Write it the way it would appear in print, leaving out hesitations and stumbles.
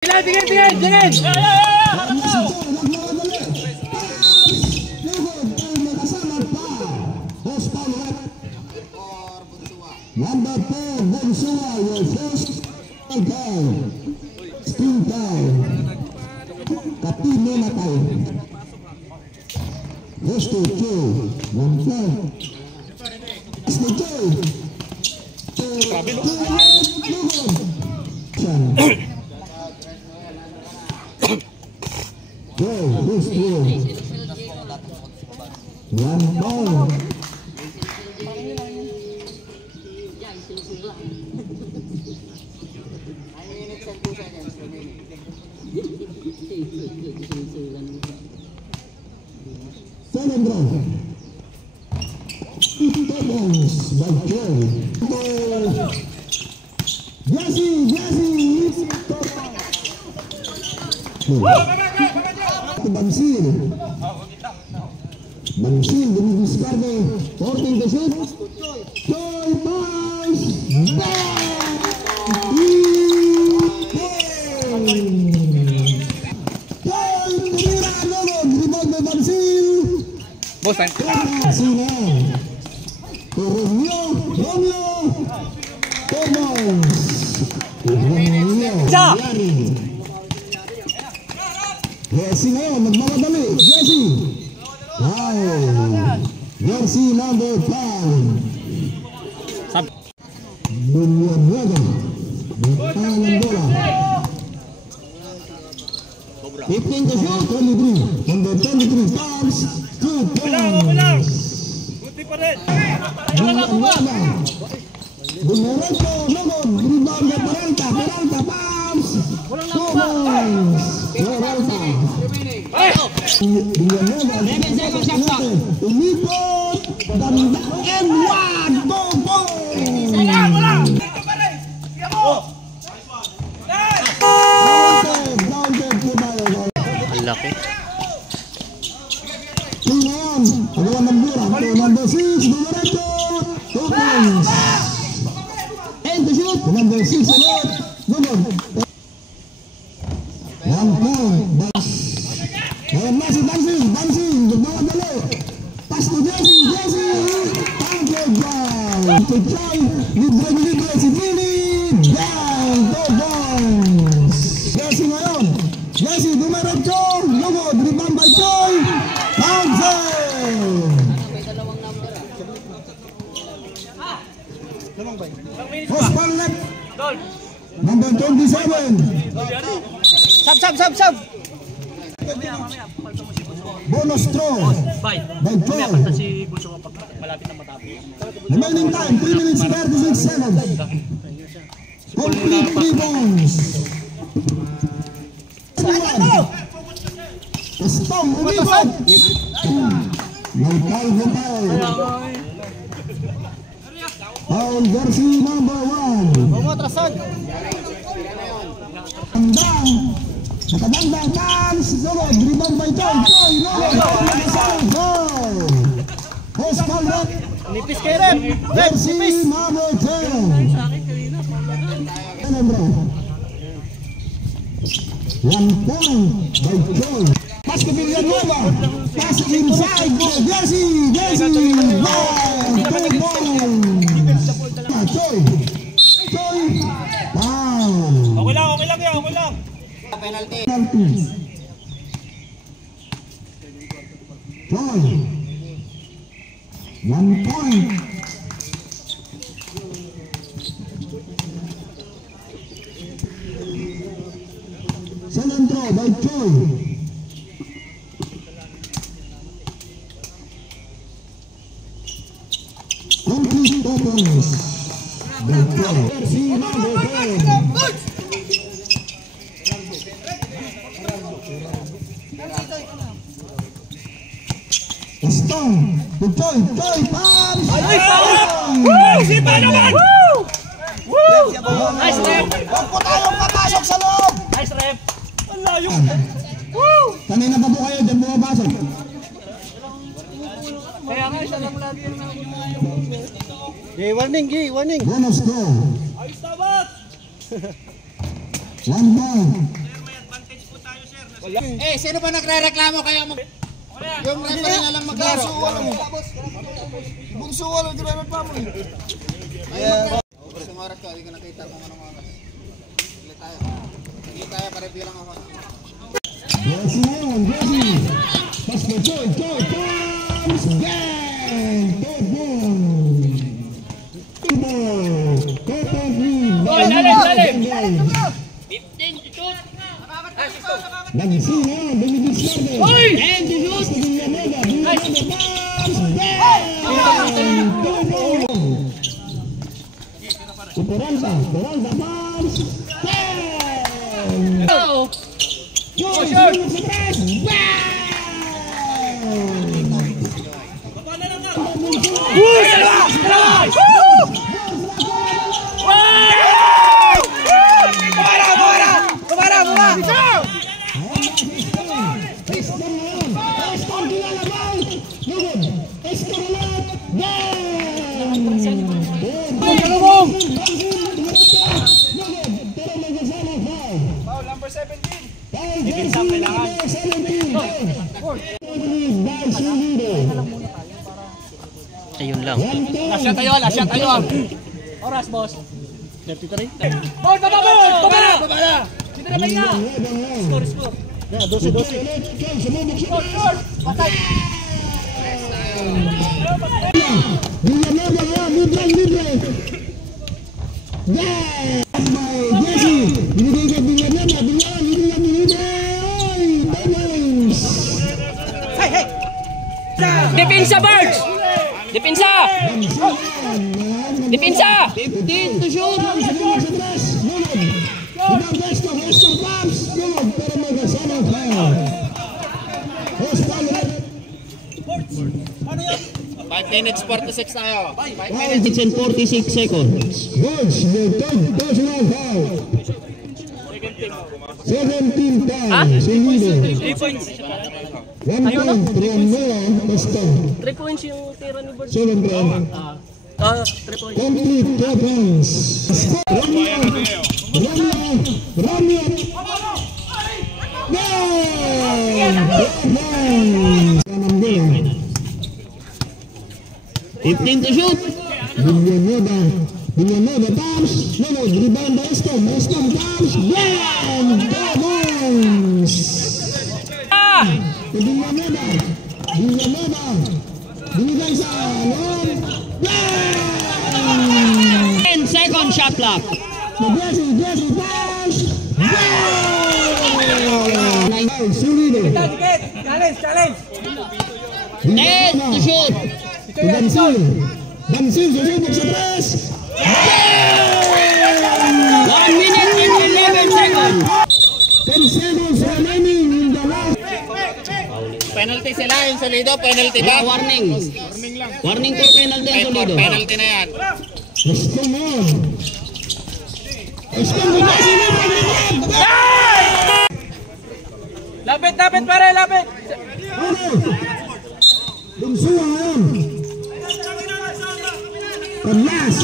Tingin! Number 4, Bonsua, your first goal. Spring time. Kapino na tayo. First to 2. 1-4. First to 2. Go, first to 1 ball. Seven draw. Todos by Joe. Jesse. Bansil demi-discarde. 14 to shoot. Joy pass. Bosan. Romeo. Jesse ngayon, magmamadali. Jesse. Wow. Jersey number 5. Bunyaga. Bintang ng bola. 15 to shoot. 23. Number 23 comes. 2 points. Buti pa rin. Bunyaga. Lugod. Rebound na Peralta. Pams. 2 points. Peralta. Umipot dan N1 Bobo. Ang laki. Tingnan, pagawa ng bura. Number 6, Dumareto. 2 points. And to shoot. Number 6 ulit. Lugod. 1 point. Ngayon na si Dancing, nagmamadali. Pass to Jesse. Counter down. To try, libre si Gini. Down, 2 points. Jesse ngayon. Jesse, Dumareto. Lugod, rebound by Choi. Counter. Post ball left. Number 27. Sab. Bonus throw by Joe. Remaining time 3 minutes 36 seconds. Complete rebounds. Stop umibot. Nagkal. Foul jersey number 1. Andang. Nakadangdang Pams. Lugod. Rebound by Choi. Goal. Post ball rock. Nipis kayo rin. Jersey number 10. 1 point by Choi. Pass to Villanueva. Pass inside. Jersey. Wow. 2 points. Choi. Foul. Okay lang. Penalty. Choi. 1 point. Second throw by Choi. Complete 2 points by Choi. Jersey number 10. Stone to Choi Pams. Sipa naman! Nice rep! Huwag po tayong papasok sa loob. Nice rep! Ang layo! Kanina pa po kayo dyan bumabasok. Kaya nga siya lang lagi warning! Bonus goal. Ayos na ba? 1 point. Eh, sino ba nagre-reklamo kayo? Yung referee na lang maglaro. Bunso wala ginamit pa mo. Isang oras ko, hindi ko nakita kung anong oras. Hindi tayo, pare-review lang ako. Jesse ngayon, Jesse. Pass na Joy, comes! Bang! Third ball! Two ball! Total lead! Lalim! 15 to shoot. Nag-sing ngayon, Benedict Sardo. And the shoot! Villanueva, comes! Bang! Two ball! Si Peralta comes! Bang! Joy, sa press! Bang! Ayun lang. Lasya tayo. Oras, boss. 33. Ball, baba! Dito na ba nga? Score. 12. Short. Patay. Villanueva nga, libre! Yeah! Jesse! Binigay ka Villanueva, Times! Hey! Depensa, Birds! Depensa! 15 to shoot! Sa tres! Lunod! Ibang Weston Pumps! Lunod! Pero mag-asama foul! Hostile red! 5 minutes 46 tayo. 5 minutes and 46 seconds. Goods, your third personal foul. 17 times. Seguido. 3 points. 1 point from Noah Boston. 3 points yung tira ni Birds. 7 point. 3 points. Complete 4 points. Romeo. No! 15 to shoot. Villanueva Pumps. Lunod. Rebound Weston Pumps. Bam! Doubles! Villanueva. Binigay sa Lon. Bam! 10 second shot clock. Jesse Pumps. Bam! Sulido. Challenge. 10 to shoot. Bansil susubok sa press. 1 minute and 11 seconds. 10 seconds remaining in the last. Penalty sila, yung solido, penalty ba? Warning. Warning for penalty ang solido. Penalty na yan. Gusto mo. Gusto mo na Lapit pare, lapit. Bungsuhan ngayon. Padlas.